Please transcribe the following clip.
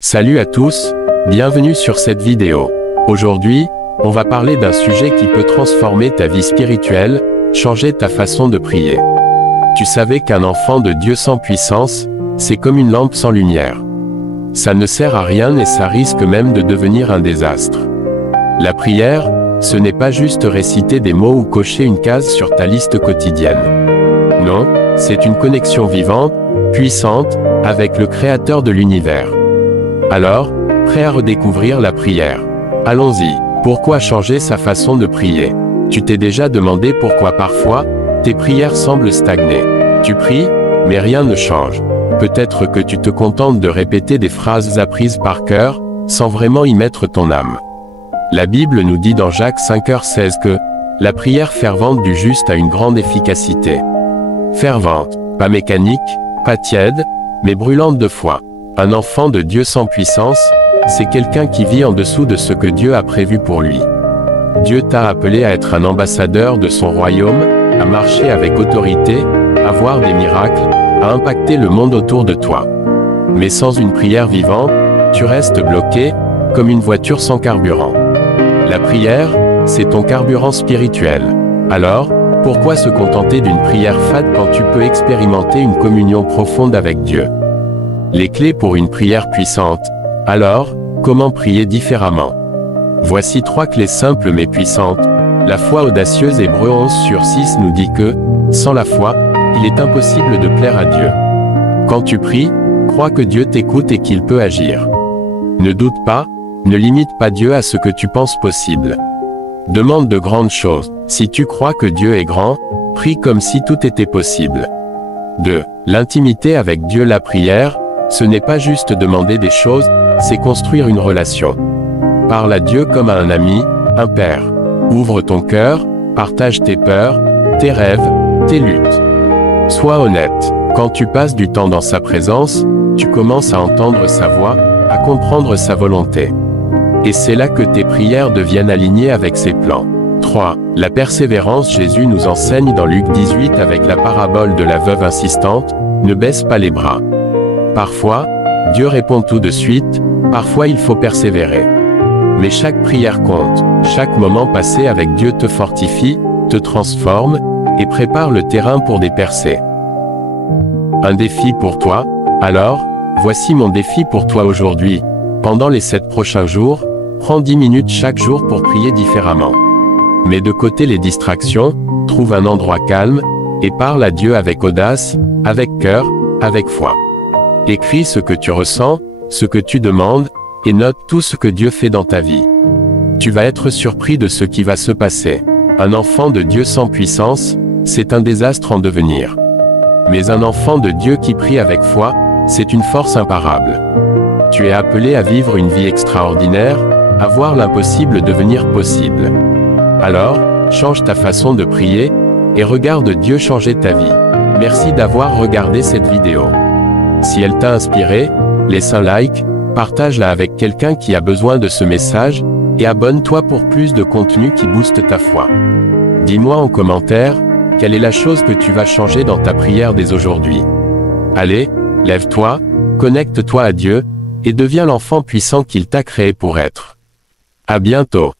Salut à tous, bienvenue sur cette vidéo. Aujourd'hui, on va parler d'un sujet qui peut transformer ta vie spirituelle, changer ta façon de prier. Tu savais qu'un enfant de Dieu sans puissance, c'est comme une lampe sans lumière. Ça ne sert à rien et ça risque même de devenir un désastre. La prière, ce n'est pas juste réciter des mots ou cocher une case sur ta liste quotidienne. Non, c'est une connexion vivante, puissante, avec le Créateur de l'univers. Alors, prêt à redécouvrir la prière? Allons-y. Pourquoi changer sa façon de prier? Tu t'es déjà demandé pourquoi parfois, tes prières semblent stagner. Tu pries, mais rien ne change. Peut-être que tu te contentes de répéter des phrases apprises par cœur, sans vraiment y mettre ton âme. La Bible nous dit dans Jacques 5h16 que « La prière fervente du juste a une grande efficacité ». Fervente, pas mécanique, pas tiède, mais brûlante de foi. Un enfant de Dieu sans puissance, c'est quelqu'un qui vit en dessous de ce que Dieu a prévu pour lui. Dieu t'a appelé à être un ambassadeur de son royaume, à marcher avec autorité, à voir des miracles, à impacter le monde autour de toi. Mais sans une prière vivante, tu restes bloqué, comme une voiture sans carburant. La prière, c'est ton carburant spirituel. Alors, pourquoi se contenter d'une prière fade quand tu peux expérimenter une communion profonde avec Dieu? Les clés pour une prière puissante. Alors, comment prier différemment? Voici 3 clés simples mais puissantes. La foi audacieuse. Hébreux 11/6 nous dit que, sans la foi, il est impossible de plaire à Dieu. Quand tu pries, crois que Dieu t'écoute et qu'il peut agir. Ne doute pas, ne limite pas Dieu à ce que tu penses possible. Demande de grandes choses. Si tu crois que Dieu est grand, prie comme si tout était possible. 2. L'intimité avec Dieu. La prière, ce n'est pas juste demander des choses, c'est construire une relation. Parle à Dieu comme à un ami, un père. Ouvre ton cœur, partage tes peurs, tes rêves, tes luttes. Sois honnête. Quand tu passes du temps dans sa présence, tu commences à entendre sa voix, à comprendre sa volonté. Et c'est là que tes prières deviennent alignées avec ses plans. 3. La persévérance. Jésus nous enseigne dans Luc 18 avec la parabole de la veuve insistante, ne baisse pas les bras. Parfois, Dieu répond tout de suite, parfois il faut persévérer. Mais chaque prière compte, chaque moment passé avec Dieu te fortifie, te transforme, et prépare le terrain pour des percées. Un défi pour toi? Alors, voici mon défi pour toi aujourd'hui. Pendant les 7 prochains jours, prends 10 minutes chaque jour pour prier différemment. Mets de côté les distractions, trouve un endroit calme, et parle à Dieu avec audace, avec cœur, avec foi. Écris ce que tu ressens, ce que tu demandes, et note tout ce que Dieu fait dans ta vie. Tu vas être surpris de ce qui va se passer. Un enfant de Dieu sans puissance, c'est un désastre en devenir. Mais un enfant de Dieu qui prie avec foi, c'est une force imparable. Tu es appelé à vivre une vie extraordinaire, à voir l'impossible devenir possible. Alors, change ta façon de prier, et regarde Dieu changer ta vie. Merci d'avoir regardé cette vidéo. Si elle t'a inspiré, laisse un like, partage-la avec quelqu'un qui a besoin de ce message, et abonne-toi pour plus de contenu qui booste ta foi. Dis-moi en commentaire, quelle est la chose que tu vas changer dans ta prière dès aujourd'hui. Allez, lève-toi, connecte-toi à Dieu, et deviens l'enfant puissant qu'il t'a créé pour être. À bientôt.